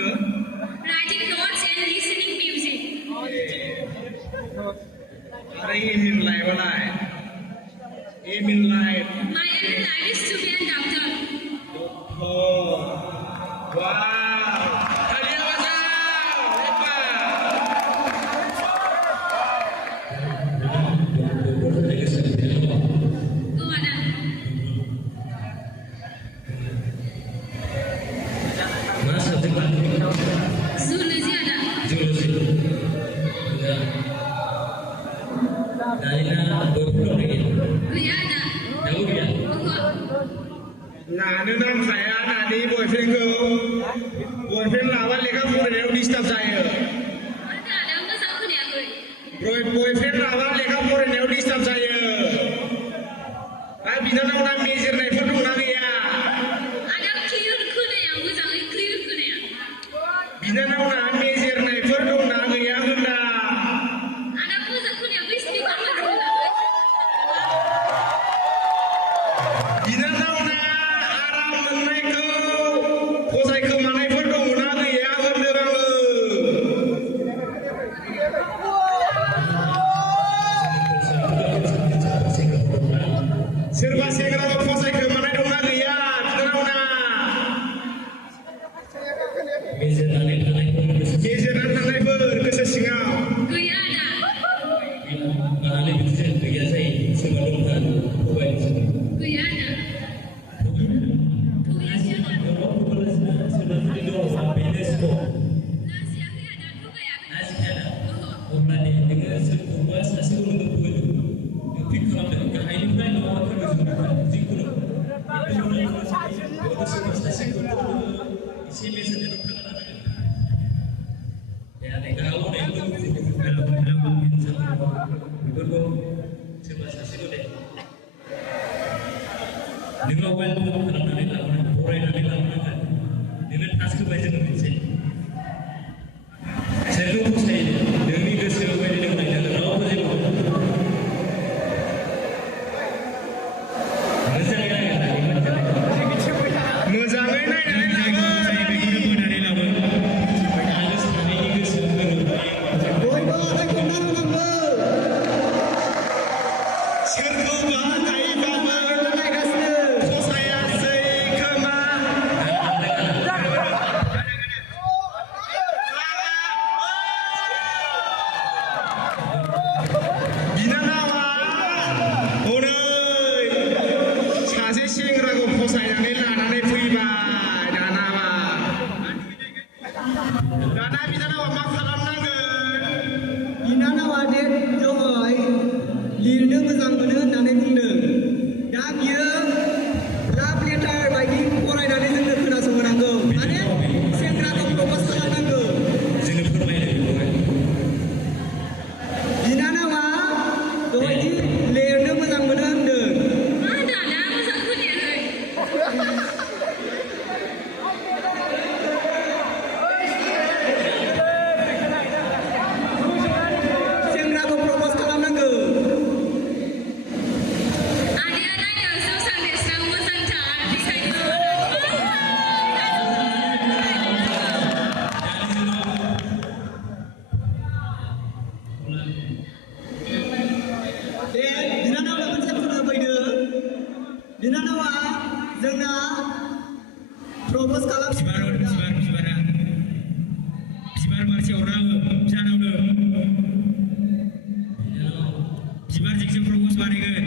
Writing notes and listening music. Ada Emin Lai balai. Emin Lai. My end life is to be a doctor. Oh, wow. Tadi apa sah? Oh, ada. Mana subjek mana? Zoology ada. Zoology. Dari mana berpuluh lagi? Kuya ada. Jauh ya? Nah, ini nama saya, nah ini boyfriend lawan leka foreigner disturb saya. Ada apa sah aku dia aku. Boyfriend lawan leka foreigner disturb saya. Bina nama major naik foto nak ya. Ada clear kuda yang aku jangan clear kuda yang. Bina nama major naik foto nak ya hendak. Ada apa sah aku dia aku speaker macam mana? Bina nama aram mengenai ke posai ke mana foto nak ya hendak. Serba segera ke posai ke mana dong nak ya. Bina nama. Meja naik pun bisa. Major naik berkesa singau. Kuya ada. Naik bisa kerja saya sebelum kan buat. Kuya ada. Kuya siapa? Sudah tidur sampai desko. Nasi aku ada tu kuya. Nasi ada. Orang ni dengan sebuah nasi untuk buat. Fikir apa? Kalau ini kan orang kerja sudah zikir. Itu orang sebuah nasi untuk isi meja dia nak. Ya, negara orang itu dalam insan itu sebuah nasi boleh. Dengan awal itu orang nanti lakukan, orang nanti lakukan. Dengan task baca nanti saya. Saya tu saya ini. Demi keseluruhan ini orang yang tahu apa saya buat. Masa ni kan? Muzamil naik naik lagi. Serbu batai bama naik kasih. Posaya sei kema. Bina nama. Orai. Sahaja singra ko posaya ni lana ni puriba. Dana ba. Dana bina nama makanan naga. Bina nawa dia joy liurनो मोजां मोनो होननानै बुंदों दा बियो लाभ letter बायदि फरायनानै जोंनो खोनासंहोनांगौ माने सेंग्राखौ प्रप'ज खालामनांगौ Jangan permainan. बिनानावा दहायदि लिरनो मोजां मोनो होनदों Ada apa sah aku dia aku. सेंग्राखौ प्रप'ज खालामनांगौ Adik-adik yang susah desang bosan car di sana. दे बिनानावनो मोनसे फट' फैदों बिनानावा जोंना प्रप'ज खालामसिगोन Sibar marsi orang jangan udah. Sibar jikse propose barengan.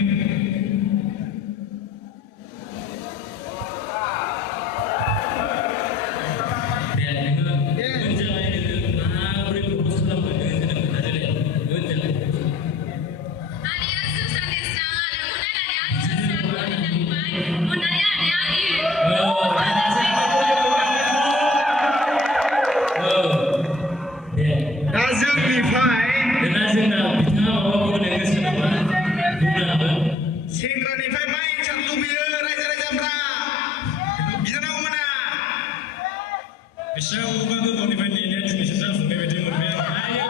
Adik yang susah desang, ada pun ada yang susah kau di tempat. Pun ada yang ini. Razak Lifai. Singra Lifai main caklu biar raja-raja pra. Bisa tahu mana? Bisa ubah tu Tony Van Linden bisa tahu sampai betul betul. Ayo.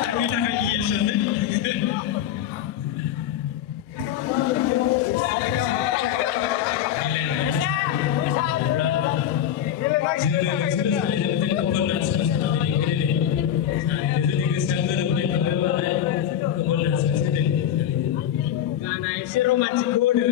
Tapi tak kaya yes ni. जोंनो नोंसोरो सानैजों मोनसे कमल dance मोसानानै देखायदो सानैजों जुदि गोसोआ गोरोबनाय थाबाय खमल डान्स मोसादो गाना एसे रमान्टिक होदो